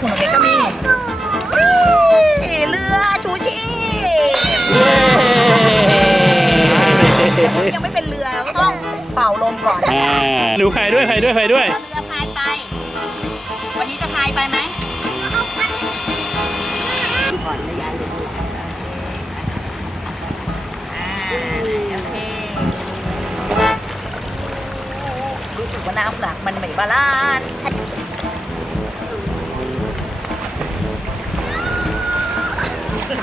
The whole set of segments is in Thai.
คุณเล็กก็มีนี่เรือชูชีพยังไม่เป็นเรือเราก็ต้องเป่าลมก่อนนะอ่าคะหนูพายด้วยพายด้วยพายด้วย เรือพายไป วันนี้จะพายไปไหมอ่าโอเครู้สึกว่าน้ำหนักมันไม่บาลานซ์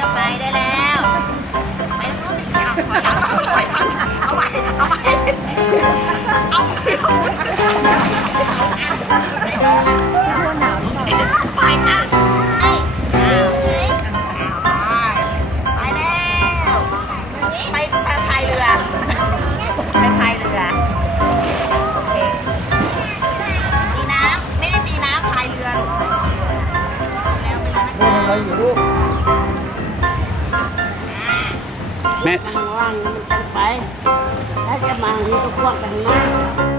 ก็ไปได้แล้วไปทางนู้นสิเอาถอยังถอยหลังเอาไปเอาไปเอาไป แม่ว่างมันต้องไป ถ้าจะมาทางนี้ก็พวกกันมา